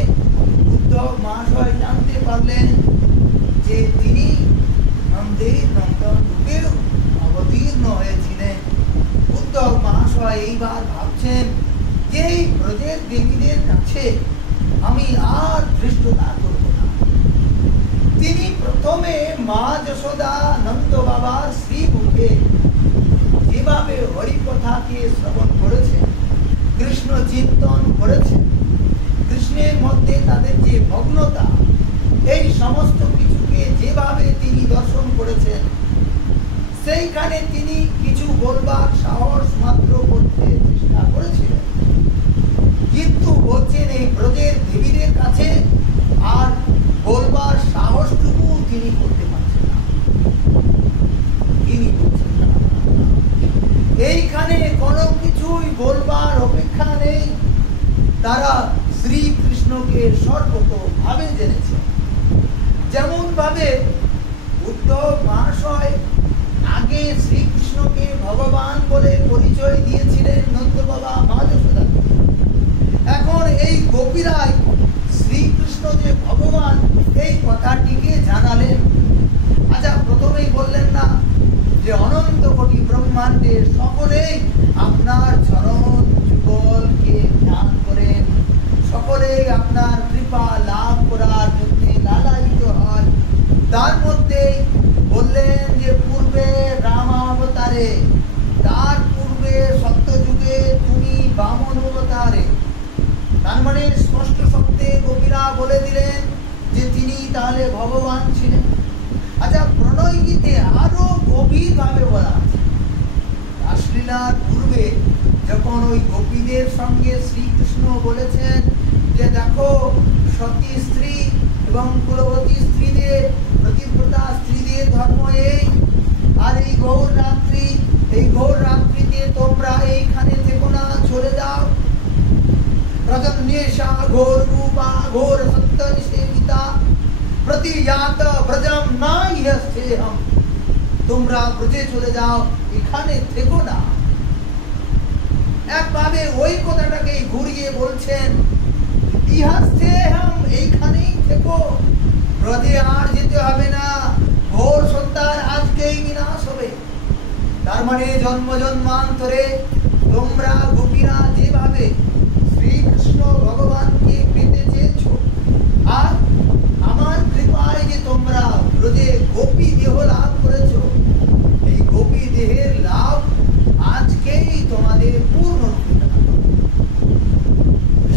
উদ্ধব মহাশয় জানতে পারলেন যে তিনি নন্দের নন্দন রূপেও অবতীর্ণ হয়েছিলেন। উদ্ধব মহাশয় এইবার ভাবছেন যে এই ব্রজের দেবীদের কাছে আমি আর ধৃষ্টতা করব না। তিনি প্রথমে মা যশোদা নন্দ বাবার শ্রীমুখে যেভাবে হরিকথাকে শ্রবণ করেছেন, কৃষ্ণ চিন্তন করেছেন, কৃষ্ণের মধ্যে তাদের যে মগ্নতা, এই সমস্ত কিছুকে যেভাবে তিনি দর্শন করেছেন, সেইখানে তিনি কিছু বলবার সাহস মাত্র করতে চেষ্টা করেছিলেন, কিন্তু বলছেন এই ব্রজের দেবীদের কাছে আর বলবার সাহসটুকু তিনি করতে পারছেন না। তিনি বলছেন না, এইখানে কোনো কিছুই বলবার অপেক্ষা নেই। তারা শ্রীকৃষ্ণকে সর্বতোভাবে জেনেছে। যেমন ভাবে উদ্ধব মহাশয় আগে শ্রীকৃষ্ণকে ভগবান বলে পরিচয় দিয়েছিলেন নন্দ বাবা মা যশোদাকে, এখন এই গোপীরাই শ্রীকৃষ্ণ যে ভগবান এই কথাটিকে জানালেন। আচ্ছা, প্রথমেই বললেন না যে অনন্ত কোটি ব্রহ্মাণ্ডের সকলেই আপনার চরণ যুগলকে ধ্যান করেন, সকলেই আপনার কৃপা লাভ করার জন্য লালায়িত হয়। তার মধ্যে বললেন যে পূর্বে রাম অবতারে, তার পূর্বে সত্যযুগে তুমি বামন অবতারে। তার মানে স্পষ্ট শব্দে গোপীরা বলে দিলেন যে তিনি তাহলে ভগবান ছিলেন। আচ্ছা, প্রণয় গীতে আরো গভীর ভাবে বলা আছে। রাসলীলার পূর্বে যখন ওই গোপীদের সঙ্গে শ্রীকৃষ্ণ বলেছেন যে দেখো সতী স্ত্রী এবং কুলবতী স্ত্রীদের, প্রতিব্রতা স্ত্রীদের ধর্ম এই, আর এই গৌর রাত্রিতে তোমরা এইখানে থেকো না, চলে যাও। প্রজন্যেশা ঘোর রূপা ঘোর সত্য নিষেবিতা প্রতিজাত ব্রজম নাইহস্থেহম, তোমরা ব্রজে চলে যাও, এখানে থেকো না। একভাবে ওই কথাটাকে ঘুরিয়ে বলছেন ইহস্থেহম, এইখানেই থেকো, ব্রজে আর যেতে হবে না, ঘোর সত্তার আজকেই বিনাশ হবে। তার মানে জন্ম জন্মান্তরে তোমরা গোপীরা যেভাবে শ্রীকৃষ্ণ ভগবানকে পেতে চেয়েছো, আর আমার কৃপায় যে তোমরা ব্রজে গোপী দেহ লাভ করেছো, এই গোপী দেহের লাভ আজকেই তোমাদের পূর্ণ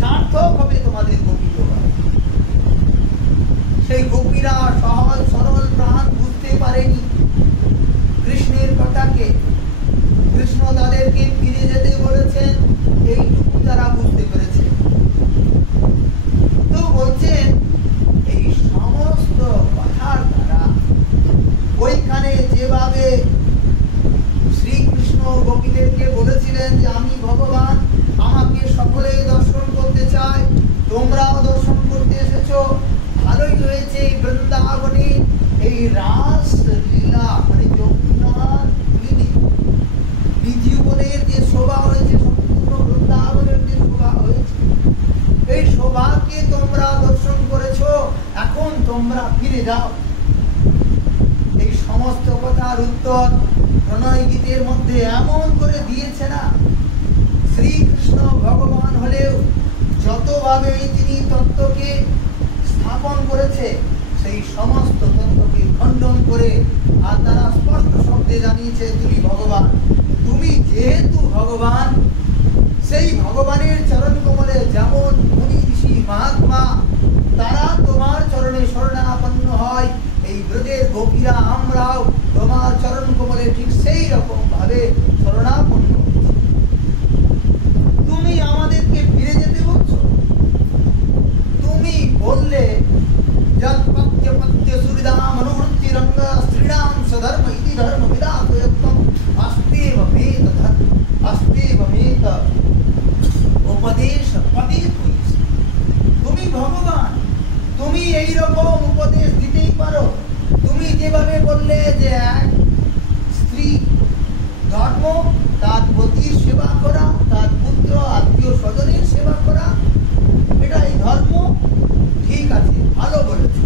সার্থক হবে। তোমাদের গোপী দেহ, সেই গোপীরা সহজ সরল প্রাণ বুঝতে পারেনি কৃষ্ণের কথাকে। কৃষ্ণ তাদেরকে ফিরে যেতে বলেছেন, এইটুকু তারা বুঝতে পেরেছে। তো বলছেন এই সমস্ত কথার দ্বারা ওইখানে যেভাবে শ্রীকৃষ্ণ গোপীদেরকে বলেছিলেন যে আমি ভগবান, আমাকে সকলে দর্শন করতে চায়, তোমরাও দর্শন করতে এসেছো, ভালোই হয়েছে। এই বৃন্দাবনে এই রাস লীলা মানে যমুনার বিধিবনের যে শোভা হয়েছে, সম্পূর্ণ বৃন্দাবনের যে শোভা হয়েছে, এই শোভাকে তোমরা দর্শন করেছো, এখন তোমরা ফিরে যাও। এই সমস্ত কথার উত্তর প্রণয় গীতের মধ্যে এমন করে দিয়েছে না, শ্রীকৃষ্ণ ভগবান হলেও যতভাবে তিনি তত্ত্বকে স্থাপন করেছে, সেই সমস্ত তত্ত্বকে খণ্ডন করে আর তারা স্পষ্ট শব্দে জানিয়েছে তুমি ভগবান। তুমি যেহেতু ভগবান, সেই ভগবানের চরণ কমলে যেমন মুনি ঋষি মহাত্মা তারা তোমার চরণে শরণাপন্ন হয়, এই ব্রজের গোপীরা আমরাও তোমার চরণ কমলে ঠিক সেই রকম ভাবে শরণাপন্ন। তুমি আমাদেরকে ফিরে যেতে বলছো। তুমি বললে তুমি ভগবান, তুমি এইরকম উপদেশ দিতেই পারো। তুমি যেভাবে বললে যে এক স্ত্রী ধর্ম তার পতির সেবা করা, তার পুত্র আত্মীয় স্বজনের সেবা করা, এটাই ধর্ম, ঠিক আছে, ভালো বলেছ।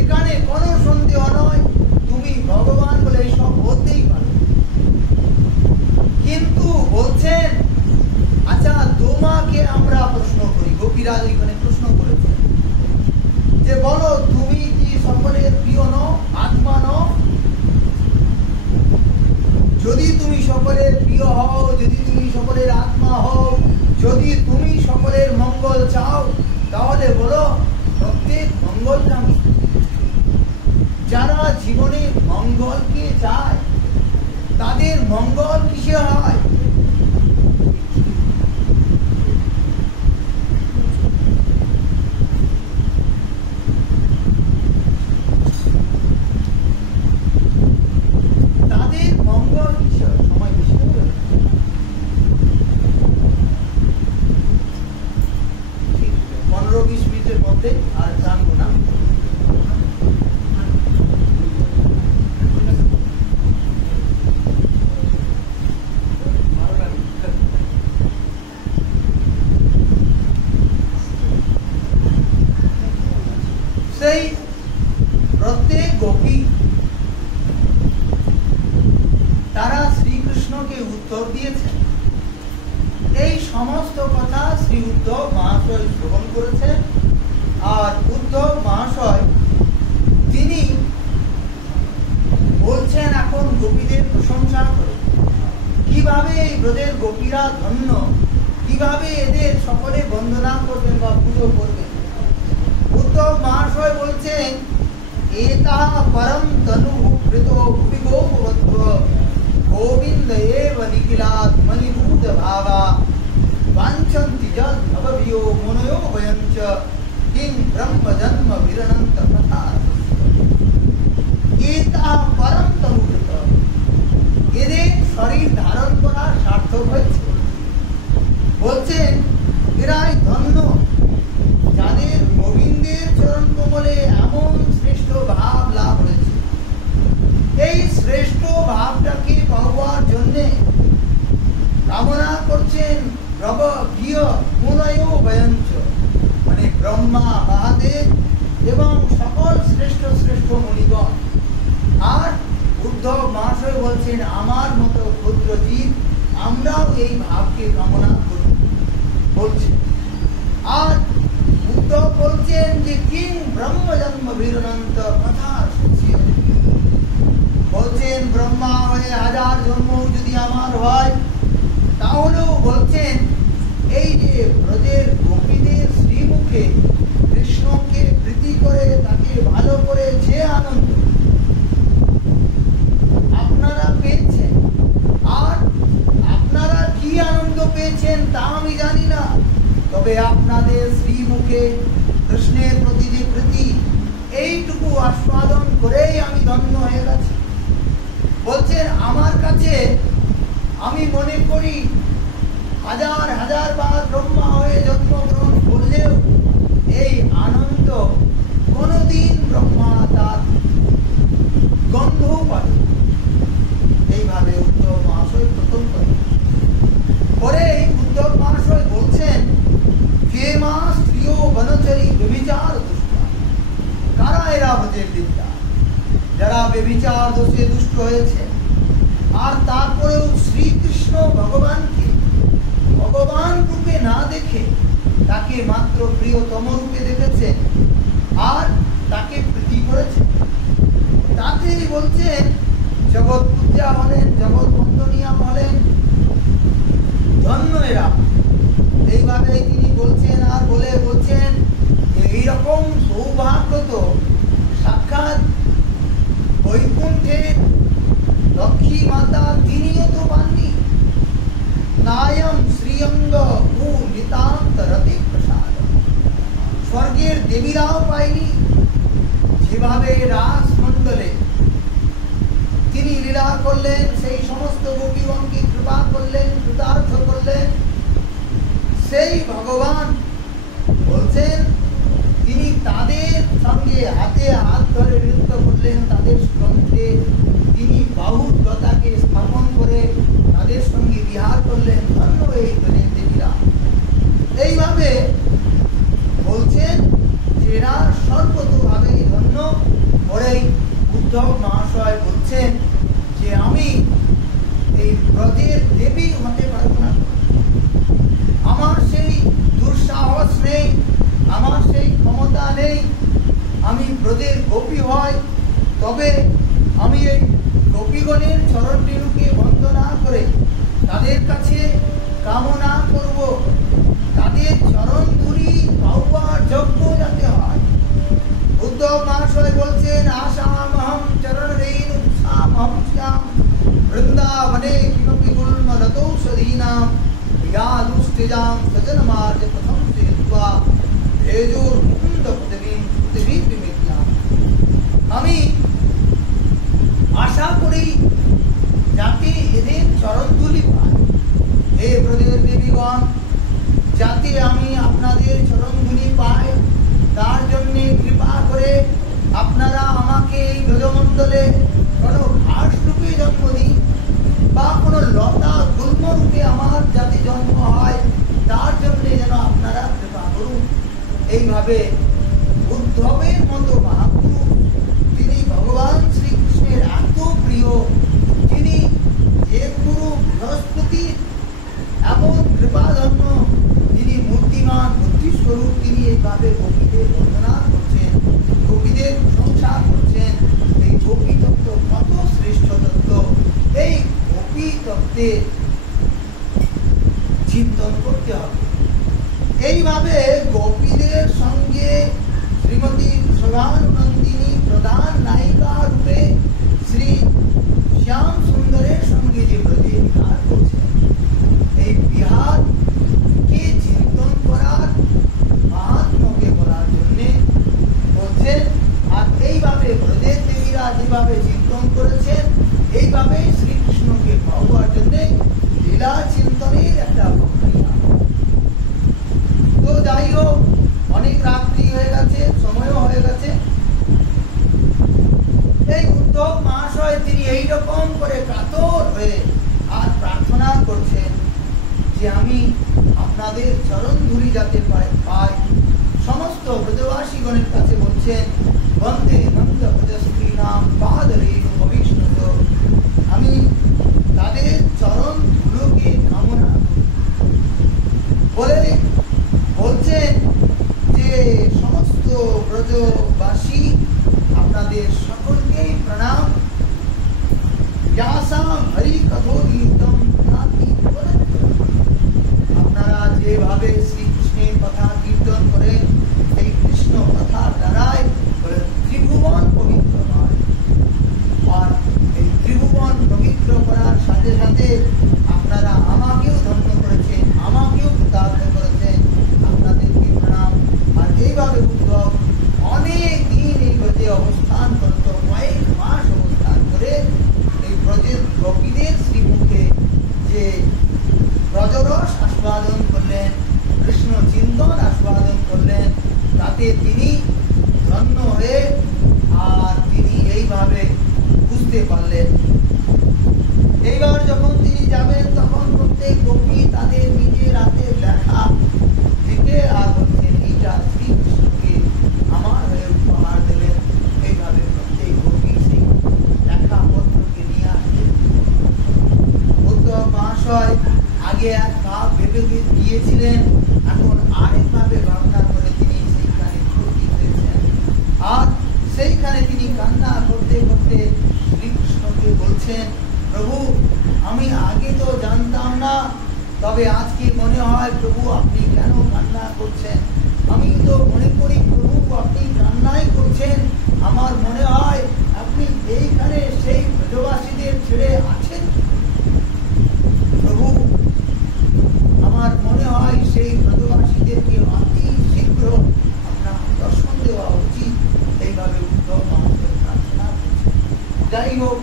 এখানে কোনো সন্দেহ নয়, তুমি ভগবান বলে এইসব বলতেই পারো। কিন্তু বলছেন আচ্ছা তোমাকে আমরা প্রশ্ন করি। গোপীরাজ এখানে প্রশ্ন করেছে যে বলো তুমি কি সকলের প্রিয় নও, আত্মা নও? যদি তুমি সকলের প্রিয় হও, যদি তুমি সকলের আত্মা হও, যদি তুমি সকলের মঙ্গল চাও, তাহলে বলো প্রত্যেক মঙ্গলকামী যারা জীবনে মঙ্গলকে চায় তাদের মঙ্গল কিসে হয়? তাদের মঙ্গল কিসে? সময় বেশি হবে, 15-20 মিনিটের মধ্যে আর জানবো না। সেই প্রত্যেক গোপী তারা শ্রীকৃষ্ণকে উত্তর দিয়েছেন। এই সমস্ত কথা শ্রী উদ্ধব মহাশয় শ্রবণ করেছেন। আর উদ্ধব মহাশয় তিনি বলছেন এখন গোপীদের প্রশংসা করে, কিভাবে এই ব্রজের গোপীরা ধন্য, কিভাবে এদের সকলে বন্দনা করবেন বা পুজো করবেন। উদ্ধব মহাশয় বলছেন এতাঃ পরম তনু কৃত ভুবি গোপবত্ব গোবিন্দ এব নিখিলাৎ মণিভূত ভাবা বাঞ্ছন্তি যদ ভবভিयो মুনयो ভয়ঞ্চ কিং ব্রহ্ম জন্ম বিরণন্ত তথা। এতাঃ পরম তনু কৃত, এদের শরীর ধারণ করা সার্থক হয়েছে। বলছেন এরাই ধন্য যাদের গোবিন্দের চরণ কমলে বলছেন আমার মতো ক্ষুদ্র জীব আমরাও এই ভাবকে কামনা করি বলছেন। আর উদ্ধব বলছেন যে কিং ব্রহ্ম জন্ম বীরনন্ত কথা বলছেন ব্রহ্মা হয়ে 1000 জন্ম যদি আমার হয়, তাহলেও বলছেন এই যে ব্রজের গোপীদের শ্রীমুখে কৃষ্ণকে প্রীতি করে তাকে ভালো করে যে আনন্দ আপনারা পেয়েছেন, আর আপনারা কি আনন্দ পেয়েছেন তা আমি জানি না, তবে আপনাদের শ্রীমুখে কৃষ্ণের প্রতি যে প্রীতি এইটুকু আস্বাদন করেই আমি ধন্য হয়ে গেছি। বলছেন আমার কাছে আমি মনে করি 1000 বার ব্রহ্মা হয়ে জন্মগ্রহণ করলেও এই আনন্দ কোনদিন ব্রহ্মা তার গন্ধও পাবে। এইভাবে উদ্ধব মহাশয় প্রথম পরে উদ্ধব মহাশয় বলছেন কে মা স্ত্রীয় বনচরী ব্যভিচার দুষ্টা, কারা এরা ব্রজের বিদ্যা যারা ব্যভিচার দোষে দুষ্ট হয়েছে, আর তারপরেও শ্রীকৃষ্ণ ভগবানকে ভগবান রূপে না দেখে তাকে মাত্র প্রিয়তম রূপে দেখেছে আর তাকে প্রীতি করেছে। তাতেই বলছেন জগৎ পূজা হলেন, জগৎ বন্দনীয়া হলেন, ধন্য এরা। এইভাবে তিনি বলছেন আর বলছেন এইরকম সৌভাগ্য তো সাক্ষাৎ বৈকুণ্ঠের লক্ষ্মী মাতা তিনিও তো পাননি। নায়ম শ্রীঅঙ্গ ও নিতান্ত রতি প্রসাদ, স্বর্গের দেবীরাও পায়নি। যেভাবে রাসমণ্ডলে তিনি লীলা করলেন, সেই সমস্ত গোপীগণকে কৃপা করলেন, কৃতার্থ করলেন, সেই ভগবান বলছেন তিনি তাদের সঙ্গে হাতে হাত ধরে নৃত্য করলেন, তাদের কণ্ঠে তিনি বাহুগতাকে স্থাপন করে তাদের সঙ্গে বিহার করলেন। ধন্য এই ব্রজের দেবীরা। এইভাবে বলছেন যে এরা সর্বতোভাবে ধন্য। পরেই উদ্ধব মহাশয় বলছেন যে আমি এই ব্রজের দেবী হতে পারব না, আমার সেই দুঃসাহস নেই, আমার সেই ক্ষমতা নেই। আমি ব্রজের গোপী হয়, তবে আমি এই গোপীগণের চরণ রেণুকে বন্দনা করে তাদের কাছে কামনা করব, তাদের চরণ ধুলি পাওয়ার যোগ্য যাতে হয়। উদ্ধব মহাশয় বলছেন আশামহম চরণ রেণু সামহম শ্যাম বৃন্দাবনে কিমপি গুল্মলতৌষধীনাম বিয়াদুষ্টিজাম সজনমার্গ প্রথম শ্রীত্বা ভেজুর মুকুন্দ পৃথিবী বিমিত্যাম। আমি আশা করি যাতে এদের চরণধুলি পাই, হে ব্রজের দেবীগণ, যাতে আমি আপনাদের চরণধুলি পাই, তার জন্য কৃপা করে আপনারা আমাকে এই ব্রজমণ্ডলে কোনো ঘাস রূপে জন্ম দিন, বা কোনো লতা গুল্ম রূপে আমার যাতে জন্ম হয়, তার জন্য যেন আপনারা কৃপা করুন। এইভাবে উদ্ধবের মতো মহাপুরুষ, তিনি ভগবান শ্রীকৃষ্ণের এত প্রিয়, যিনি যে গুরু বৃহস্পতির এমন কৃপাধন্য, যিনি মূর্তিমান বুদ্ধিস্বরূপ, তিনি এইভাবে গোপীদের বন্দনা করছেন, গোপীদের প্রশংসা করছেন। এই গোপী তত্ত্ব কত শ্রেষ্ঠ তত্ত্ব, এই গোপী তত্ত্বের চিন্তন করতে হবে। এইভাবে গোপীদের সঙ্গে শ্রীমতী শ্রীভানুনন্দিনী প্রধান নায়িকা রূপে শ্রী শ্যাম সুন্দরের সঙ্গে যে ব্রজে বিহার করছেন, এই বিহারকে চিন্তন করার মাহাত্ম্যকে বলার জন্য বলছেন। আর এইভাবে ব্রজের দেবীরা যেভাবে চিন্তন করেছেন, এইভাবে শ্রীকৃষ্ণকে পাওয়ার জন্য লীলা চিন্তনের একটা প্রক্রিয়া। তো যাই হোক, অনেক রাত্রি হয়ে গেছে, সময়ও হয়ে গেছে। এই উদ্ধব মহাশয় তিনি এইরকম করে কাতর হয়ে আর প্রার্থনা করছেন যে আমি আপনাদের চরণ ধুলি যাতে পাই। সমস্ত ব্রজবাসীগণের কাছে বলছেন বন্দে নন্দ ব্রজস্ত্রীনাম পাদরেণু ভবিষ্যত আমি তাদের চরণ ধুলোকে কামনা বলে বলছেন যে সমস্ত ব্রজবাসী আপনাদের সকলকেই প্রণাম। হরি কথোগীতম আপনারা যেভাবে শ্রীকৃষ্ণের কথা কীর্তন করেন এই কৃষ্ণ কথার দ্বারাই ত্রিভুবন পবিত্র হয়। আর এই ত্রিভুবন পবিত্র করার সাথে সাথে আপনারা আমাকেও ধন্য করেছেন, আমাকেও কৃতার্থ করেছেন, আপনাদেরকে প্রণাম। আর এইভাবে উদ্ধব অনেক দিন এই ব্রজে অবস্থান করত, কয়েক মাস অবস্থান করে এই ব্রজের গোপীদের শ্রীমুখে যে ব্রজরস আস্বাদন করলেন, কৃষ্ণ চিন্তন আস্বাদন করলেন, তাতে তিনি ধন্য হয়ে আর তিনি এইভাবে বুঝতে পারলেন। এইবার যখন তিনি যাবেন তখন প্রত্যেক গোপী তাদের নিজের হাতে লেখা লিখে আর বলছেন এইটা শ্রীকৃষ্ণকে আমার হয়ে উপহার দেবেন। এইভাবে প্রত্যেক গোপী সেই লেখা পত্রকে নিয়ে আসলেন। উদ্ধব মহাশয় আগে এক ভাব ভেবে গিয়েছিলেন, এখন আরেক ভাবে ভাবনা করে তিনি সেইখানে উপস্থিত হয়েছেন। আর সেইখানে তিনি কান্না করতে করতে শ্রীকৃষ্ণকে বলছেন, প্রভু আমি আগে তো জানতাম না, তবে আজকে মনে হয় প্রভু আপনি কেন কান্না করছেন। আমি তো মনে করি প্রভু আপনি কান্নাই করছেন, আমার মনে হয় আপনি এইখানে সেই ব্রজবাসীদের ছেড়ে আছেন। প্রভু আমার মনে হয় সেই ব্রজবাসীদেরকে অতি শীঘ্র আপনার দর্শন দেওয়া উচিত। এইভাবে উদ্ধব মহাশয় প্রার্থনা করছেন। যাই হোক,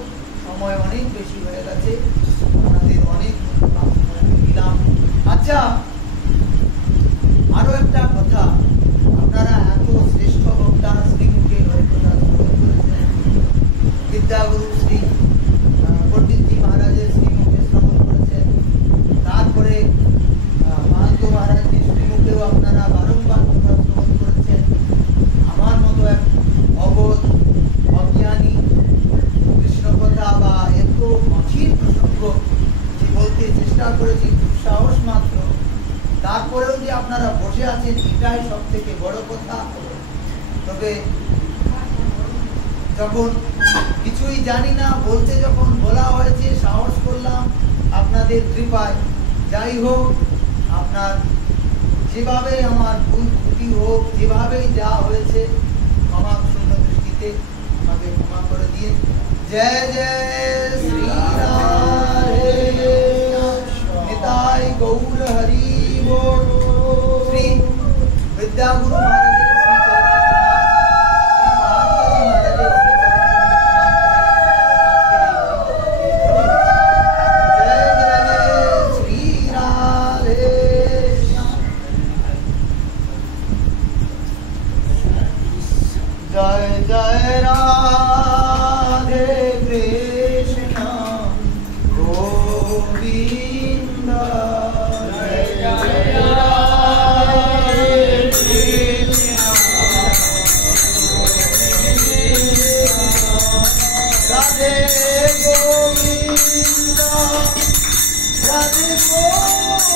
সময় অনেক বেশি হয়ে গেছে, আপনাদের অনেক দিলাম। আচ্ছা, আরো একটা কথা, আপনারা এত শ্রেষ্ঠ বক্তা শ্রীমুখে হরিকথা শ্রবণ করেছেন, বিদ্যাগুরু শ্রী পণ্ডিতজি মহারাজের শ্রীমুখে শ্রবণ করেছেন, তারপরে মহান্ত মহারাজের শ্রীমুখেও আপনারা বারংবার কথা শ্রবণ করেছেন। আমার মতো এক অবোধ অজ্ঞানী কৃষ্ণ কথা বা এত কঠিন প্রসঙ্গ যে বলতে চেষ্টা করেছি খুব সাহস মাত্র, তারপরেও যে আপনারা বসে আছেন এটাই সব থেকে বড় কথা। তবে যখন কিছুই জানি না বলতে যখন বলা হয়েছে সাহস করলাম আপনাদের কৃপায়। যাই হোক, আপনার যেভাবে আমার ভুল ত্রুটি হোক, যেভাবেই যা হয়েছে ক্ষমা শূন্য দৃষ্টিতে আমাকে ক্ষমা করে দিয়ে। জয় জয় শ্রী রাধে নিতাই গৌর হরি बोल। श्री विद्यागुरु महाराज श्री जय जय राधे कृष्ण गोविंद, जय जय राधे कृष्ण राधे गोविंद, राधे गोविंद,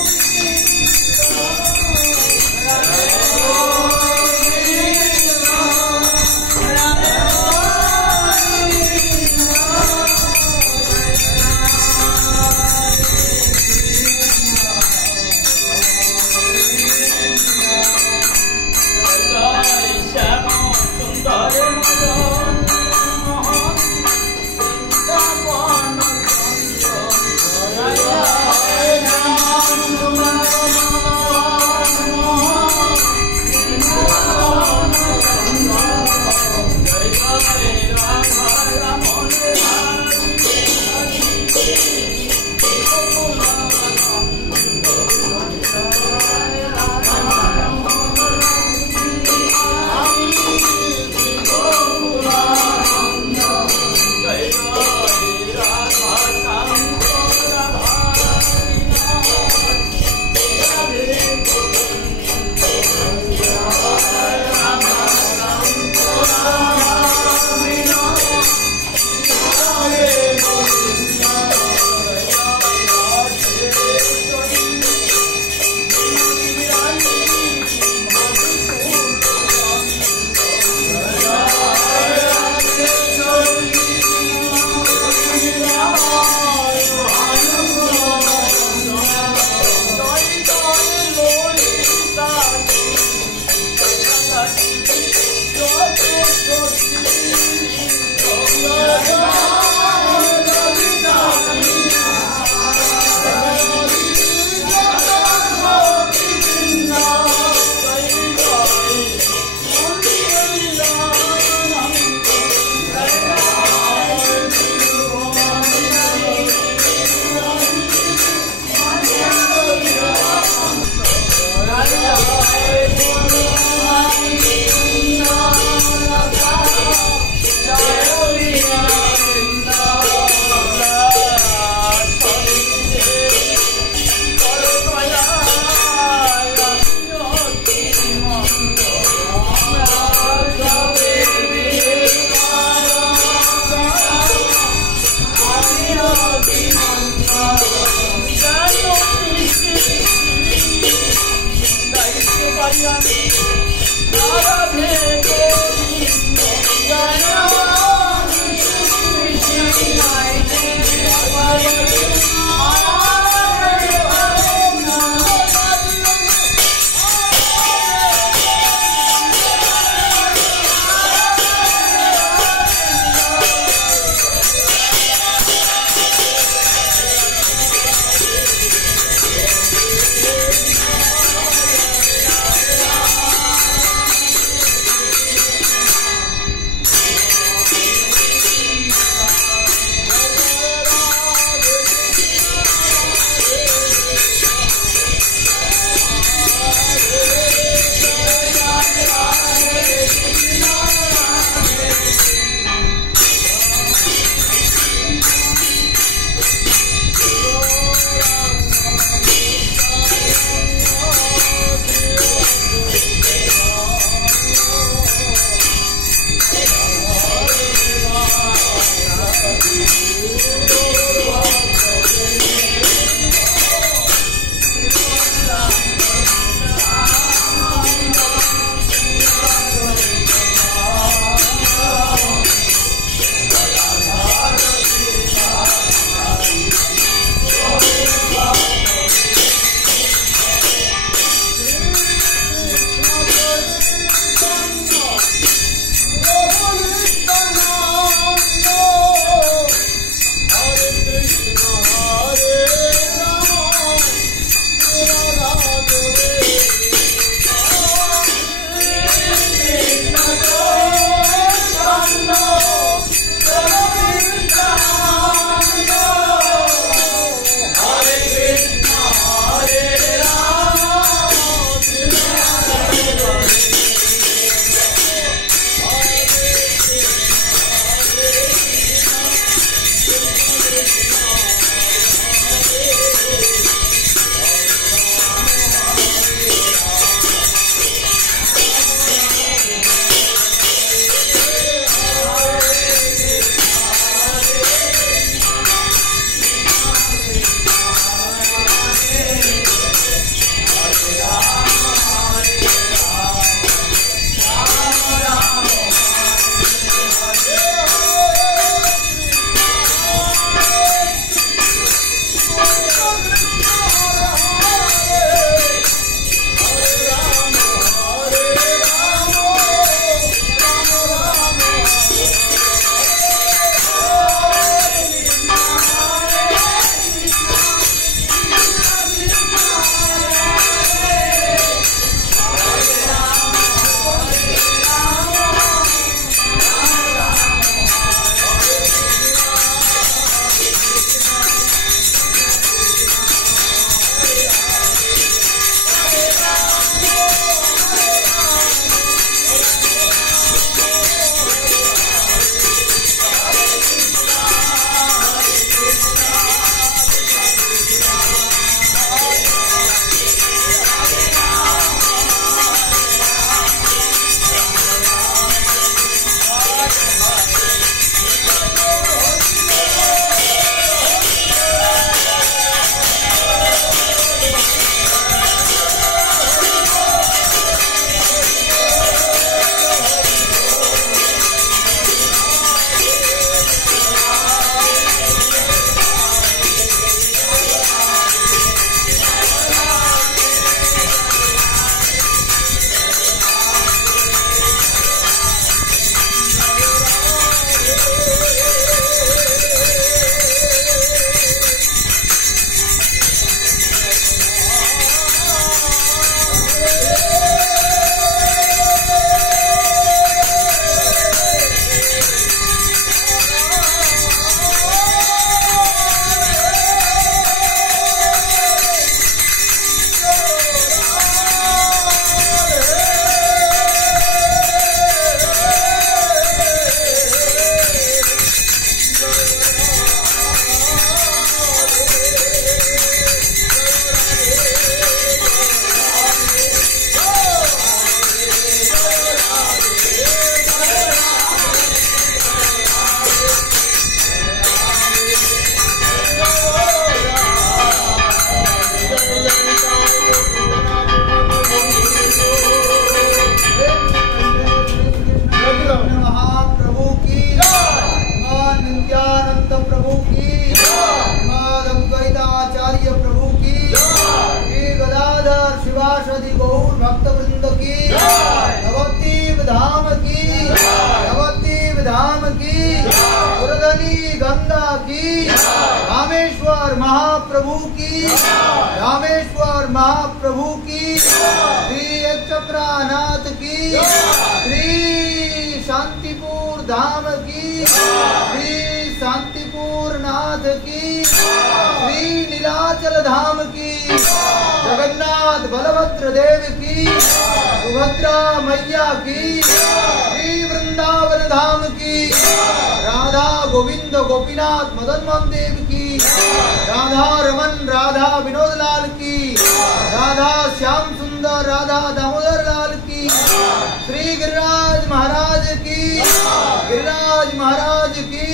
महाप्रभु की, रामेश्वर महाप्रभु की, श्री चक्रानाथ की, श्री शांतिपुर धाम की, श्री शांतिपुर नाथ की, श्री नीलाचल धाम की, जगन्नाथ बलभद्र देव की, सुभद्रा मैया की, श्री वृंदावन धाम की, राधा गोविंद गोपीनाथ मदन मोहन देव की, राधा रमन राधा विनोद लाल की, राधा श्याम सुंदर राधा दामोदर लाल की, श्री गिरिराज महाराज की, गिरिराज महाराज की,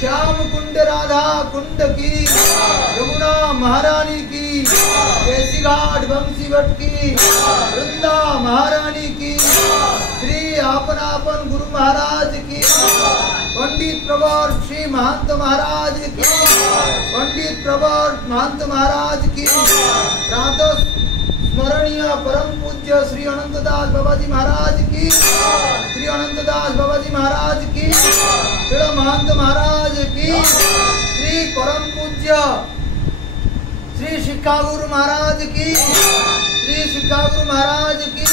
श्याम कुंड राधा कुंड की, यमुना महारानी की, केसी घाट बंसी भट्ट की, वृंदा महारानी की, श्री आपन आपन गुरु महाराज की, पंडित प्रवर श्री महंत महाराज की, पंडित प्रवर महंत महाराज की, प्रातः स्मरणीय परम पूज्य श्री अनंतदास बाबाजी महाराज की, श्री अनंतदास बाबाजी महाराज की, श्री महंत महाराज की, श्री परम पूज्य श्री शिक्षा गुरु महाराज की, श्री शिक्षा गुरु महाराज की,